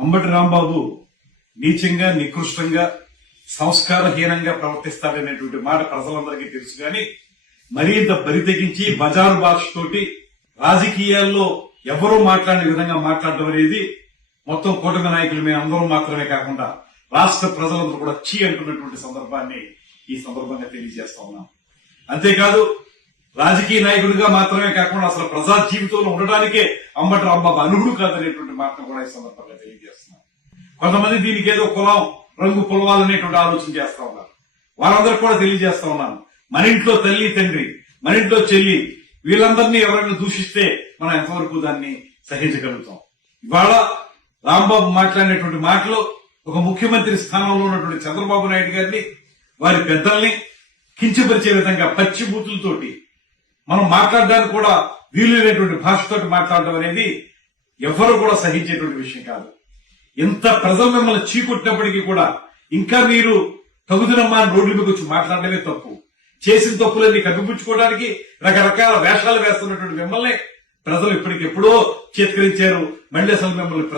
అంబటి రాంబాబు నీచంగా, నికృష్టంగా, సంస్కారహీనంగా ప్రవర్తిస్తాడనేటువంటి మాట ప్రజలందరికీ తెలుసు. కానీ మరింత బరి తెగించి బజారు భాషతోటి రాజకీయాల్లో ఎవరూ మాట్లాడిన విధంగా మాట్లాడడం అనేది మొత్తం కూటమి నాయకులు మేము అందరూ మాత్రమే కాకుండా రాష్ట్ర ప్రజలందరూ కూడా చీ అంటున్నటువంటి సందర్భాన్ని ఈ సందర్భంగా తెలియజేస్తా ఉన్నాం. అంతేకాదు రాజకీయ నాయకుడిగా మాత్రమే కాకుండా అసలు ప్రజా జీవితంలో ఉండడానికే అంబటి రాంబాబు అర్హుడు కాదనేటువంటి మాటను కూడా ఈ సందర్భంగా తెలియజేస్తున్నాం. కొంతమంది దీనికి ఏదో కులం రంగు పొలవాలనేటువంటి ఆలోచన చేస్తా ఉన్నారు. వారందరికీ కూడా తెలియజేస్తా ఉన్నాను, మన ఇంట్లో తల్లి తండ్రి, మన ఇంట్లో చెల్లి, వీళ్ళందరినీ ఎవరైనా దూషిస్తే మనం ఎంతవరకు దాన్ని సహించగలుగుతాం. ఇవాళ రాంబాబు మాట్లాడినటువంటి మాటలు ఒక ముఖ్యమంత్రి స్థానంలో ఉన్నటువంటి చంద్రబాబు నాయుడు గారిని, వారి పెద్దల్ని కించపరిచే విధంగా పచ్చి బూతులతోటి మనం మాట్లాడడానికి కూడా వీలులేనటువంటి భాషతోటి మాట్లాడడం అనేది ఎవరు కూడా సహించేటువంటి విషయం కాదు. ఎంత ప్రజలు మిమ్మల్ని చీకొట్టినప్పటికీ కూడా ఇంకా మీరు తగుదనమ్మా అని రోడ్ల మీద వచ్చి మాట్లాడడమే తప్పు. చేసిన తప్పులన్నీ కప్పిపుచ్చుకోవడానికి రకరకాల వేషాలు వేస్తున్నటువంటి మిమ్మల్ని ప్రజలు ఇప్పటికెప్పుడో చేత్కరించారు. మళ్ళీ అసలు మిమ్మల్ని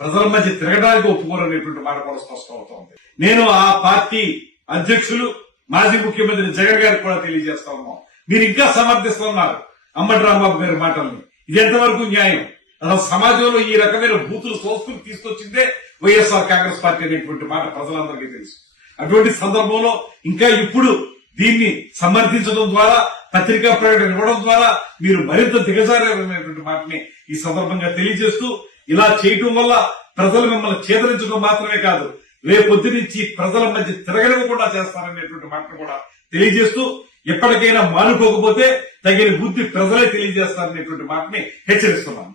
ప్రజల మధ్య తిరగడానికి ఒప్పుకోరనేటువంటి మాట కూడా స్పష్టం అవుతోంది. నేను ఆ పార్టీ అధ్యక్షులు మాజీ ముఖ్యమంత్రి జగన్ గారికి కూడా తెలియజేస్తా ఉన్నాం, మీరు ఇంకా సమర్థిస్తున్నారు అంబటి రాంబాబు గారి మాటల్ని. ఇది ఎంతవరకు న్యాయం? అసలు సమాజంలో ఈ రకమైన బూతులు సంస్కృతి తీసుకొచ్చిందే వైఎస్ఆర్ కాంగ్రెస్ పార్టీ అనేటువంటి మాట ప్రజలందరికీ తెలుసు. అటువంటి సందర్భంలో ఇంకా ఇప్పుడు దీన్ని సమర్థించడం ద్వారా, పత్రికా ప్రకటన ఇవ్వడం ద్వారా మీరు మరింత దిగజారేటువంటి మాటని ఈ సందర్భంగా తెలియజేస్తూ, ఇలా చేయటం వల్ల ప్రజలు మిమ్మల్ని చేదరించడం మాత్రమే కాదు, రేపొద్దు నుంచి ప్రజల మధ్య తిరగనివ్వకుండా చేస్తారనేటువంటి మాటను కూడా తెలియజేస్తూ, ఎప్పటికైనా మానుకోకపోతే తగిన బుద్ధి ప్రజలే తెలియజేస్తారనేటువంటి మాటని హెచ్చరిస్తున్నాను.